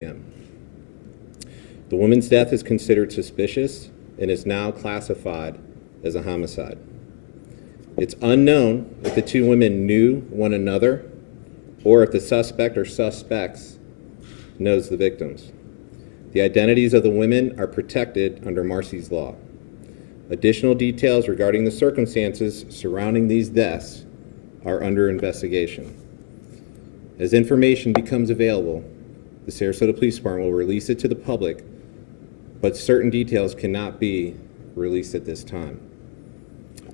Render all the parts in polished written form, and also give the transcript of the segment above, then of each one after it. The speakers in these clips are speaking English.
p.m. The woman's death is considered suspicious and is now classified as a homicide. It's unknown if the two women knew one another or if the suspect or suspects knows the victims. The identities of the women are protected under Marcy's law. Additional details regarding the circumstances surrounding these deaths are under investigation. As information becomes available, the Sarasota Police Department will release it to the public, but certain details cannot be released at this time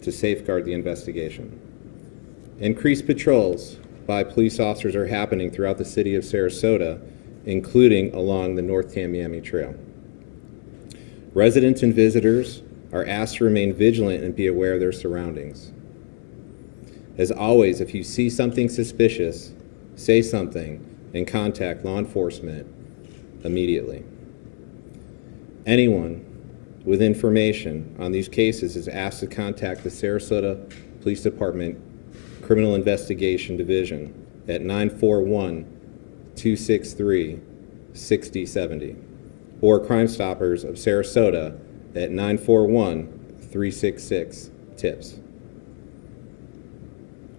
to safeguard the investigation. Increased patrols by police officers are happening throughout the city of Sarasota, including along the North Tamiami Trail. Residents and visitors are asked to remain vigilant and be aware of their surroundings. As always, if you see something suspicious, say something and contact law enforcement immediately. Anyone with information on these cases is asked to contact the Sarasota Police Department Criminal Investigation Division at 941-263-6070 or Crime Stoppers of Sarasota at 941-366-TIPS.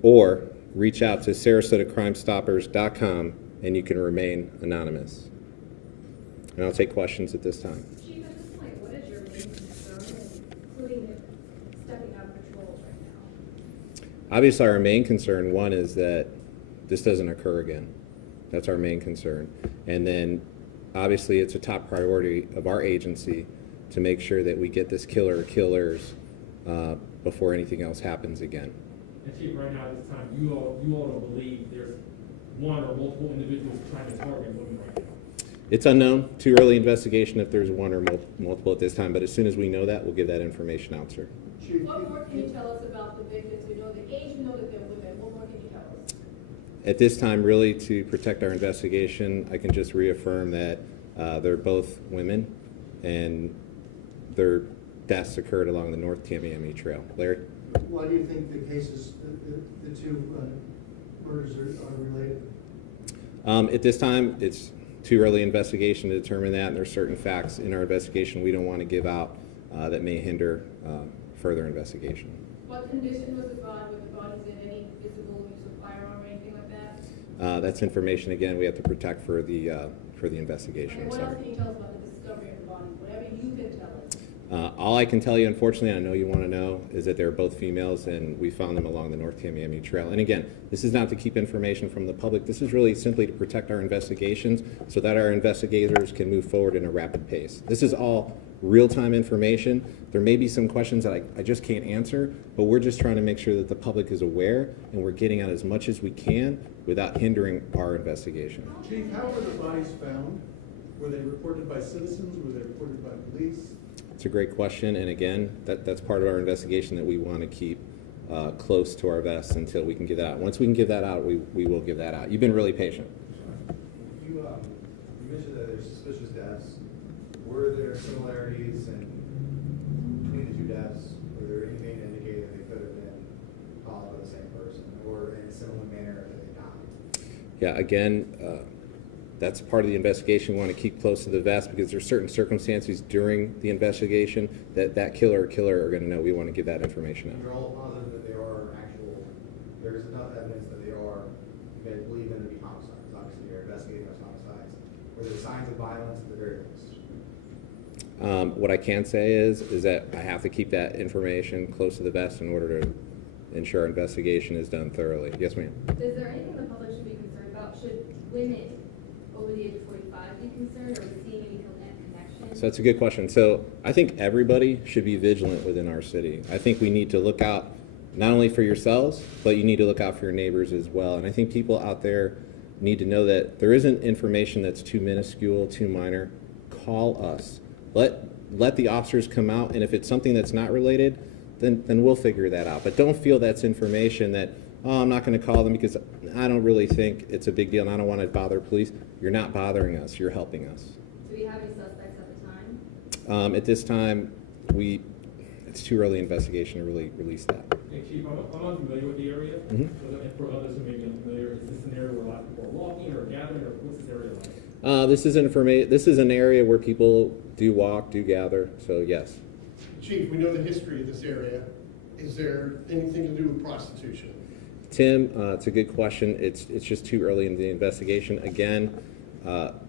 Or reach out to SarasotaCrimeStoppers.com and you can remain anonymous. And I'll take questions at this time. Chief, at this point, what is your main concern, including stepping out of patrols right now? Obviously, our main concern, one, is that this doesn't occur again. That's our main concern. And then, obviously, it's a top priority of our agency to make sure that we get this killer or killers before anything else happens again. And Chief, right now at this time, you all don't believe there's one or multiple individuals trying to target women right now? It's unknown. Too early investigation if there's one or multiple at this time. But as soon as we know that, we'll give that information out, sir. What more can you tell us about the victims? We know the age, we know that they're women. What more can you tell us? At this time, really, to protect our investigation, I can just reaffirm that they're both women and their deaths occurred along the North Tamiami Trail. Larry? Why do you think the cases, the two murders are related? At this time, it's too early investigation to determine that, and there's certain facts in our investigation we don't want to give out that may hinder further investigation. What condition was the body? Was the bodies in any visible use of firearm or anything like that? That's information, again, we have to protect for the investigation. Okay, what Sorry. else can you tell us about the discovery of the bodies? Whatever you can tell us. All I can tell you, unfortunately, and I know you want to know, is that they're both females, and we found them along the North Tamiami Trail. And again, this is not to keep information from the public. This is really simply to protect our investigations so that our investigators can move forward in a rapid pace. This is all real-time information. There may be some questions that I just can't answer, but we're just trying to make sure that the public is aware and we're getting out as much as we can without hindering our investigation. Chief, how were the bodies found? Were they reported by citizens? Were they reported by police? It's a great question, and again, that's part of our investigation that we want to keep close to our vest until we can give that out. Once we can give that out, we will give that out. You've been really patient. You mentioned that there's suspicious deaths. Were there similarities between the two deaths? Were there anything that indicated that they could have been caused by the same person, or in a similar manner that they died? Yeah, again, that's part of the investigation. We want to keep close to the vest because there's certain circumstances during the investigation that killer or killer are going to know. We want to give that information out. You're all positive that they are there's enough evidence that they believe them to be homicides. Obviously, you're investigating those homicides. Were there signs of violence at the very least? What I can say is that I have to keep that information close to the vest in order to ensure our investigation is done thoroughly. Yes, ma'am. Is there anything the public should be concerned about? Should women over the age of 45 be concerned, or seeing any connection? So that's a good question. So I think everybody should be vigilant within our city. I think we need to look out not only for yourselves, but you need to look out for your neighbors as well. And I think people out there need to know that there isn't information that's too minuscule, too minor. Call us. Let the officers come out, and if it's something that's not related, then we'll figure that out. But don't feel that's information that, oh, I'm not going to call them because I don't really think it's a big deal and I don't want to bother police. You're not bothering us. You're helping us. Do we have any suspects at the time? At this time, it's too early investigation to really release that. Hey, Chief, I'm unfamiliar with the area. Mhm. And for others who may be unfamiliar, is this an area where a lot of people are walking or gathering, or what's this area like? This is This is an area where people do walk, do gather. So yes. Chief, we know the history of this area. Is there anything to do with prostitution? Tim, it's a good question. It's just too early in the investigation. Again,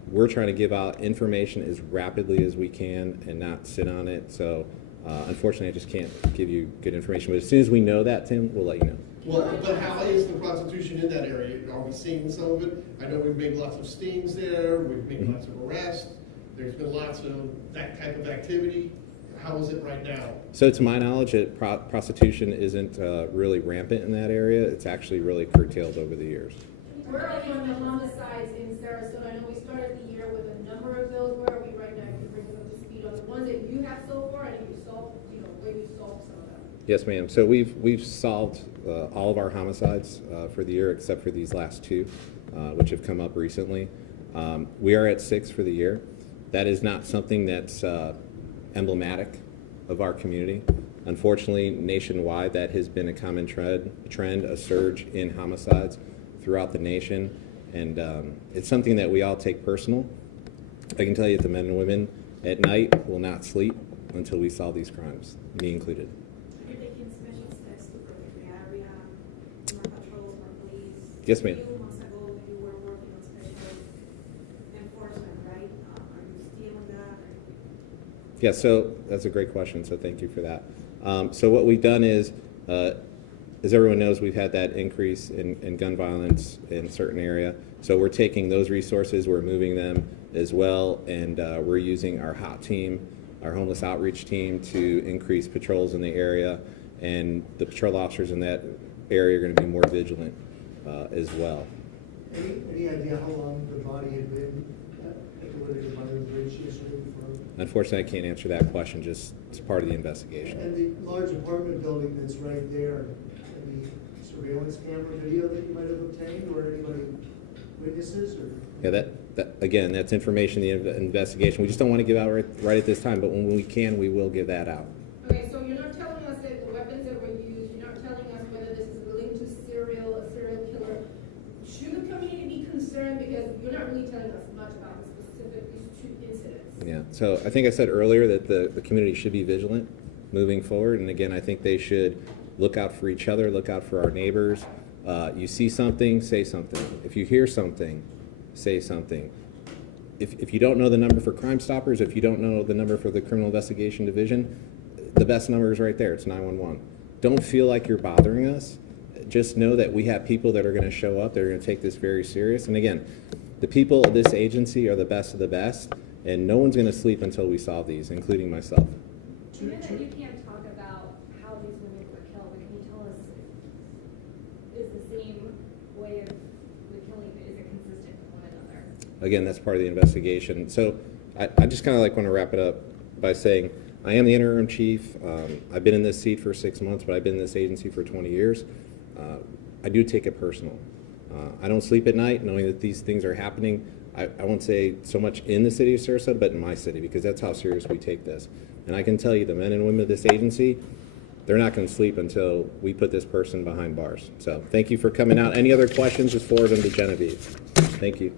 we're trying to give out information as rapidly as we can and not sit on it. So unfortunately, I just can't give you good information. But as soon as we know that, Tim, we'll let you know. Well, but how is the prostitution in that area? Are we seeing some of it? I know we've made lots of stings there, we've made lots of arrests, there's been lots of that type of activity. How is it right now? So to my knowledge, prostitution isn't really rampant in that area. It's actually really curtailed over the years. Where are we on the homicides in Sarasota? I know we started the year with a number of those. Where are we right now? Can you bring us up to speed on the ones that you have so far, and you solved, where you solved some of them? Yes, ma'am. So we've solved all of our homicides for the year except for these last two, which have come up recently. We are at 6 for the year. That is not something that's emblematic of our community. Unfortunately, nationwide, that has been a common trend, a surge in homicides throughout the nation, and it's something that we all take personal. I can tell you that the men and women at night will not sleep until we solve these crimes, me included. You're taking special steps to protect the area, more patrols, more police. Yes, ma'am. A few months ago, you were working on special enforcement, right? Are you still on that? Yeah, so that's a great question, so thank you for that. So what we've done is, as everyone knows, we've had that increase in gun violence in a certain area. So we're taking those resources, we're moving them as well, and we're using our HOT team, our homeless outreach team, to increase patrols in the area, and the patrol officers in that area are going to be more vigilant as well. Any idea how long the body had been at the Whitaker Bayou Bridge yesterday before? Unfortunately, I can't answer that question, just it's part of the investigation. And the large apartment building that's right there, any surveillance camera video that you might have obtained, or anybody witnesses, or? Yeah, that again, that's information, the investigation. We just don't want to give out right at this time, but when we can, we will give that out. Okay, so you're not telling us that the weapons that were used, you're not telling us whether this is linked to a serial killer. Should the community be concerned, because you're not really telling us much about the specific, these two incidents? Yeah, so I think I said earlier that the community should be vigilant moving forward, and again, I think they should look out for each other, look out for our neighbors. You see something, say something. If you hear something, say something. If you don't know the number for Crime Stoppers, if you don't know the number for the Criminal Investigation Division, the best number is right there, it's 911. Don't feel like you're bothering us. Just know that we have people that are going to show up, that are going to take this very serious. And again, the people of this agency are the best of the best, and no one's going to sleep until we solve these, including myself. Given that you can't talk about how these women were killed, but can you tell us, is the same way of the killing, is it consistent with one another? Again, that's part of the investigation. So I just kind of want to wrap it up by saying I am the interim chief. I've been in this seat for 6 months, but I've been in this agency for 20 years. I do take it personal. I don't sleep at night knowing that these things are happening. I won't say so much in the city of Sarasota, but in my city, because that's how serious we take this. And I can tell you, the men and women of this agency, they're not going to sleep until we put this person behind bars. So thank you for coming out. Any other questions, just forward them to Genevieve. Thank you.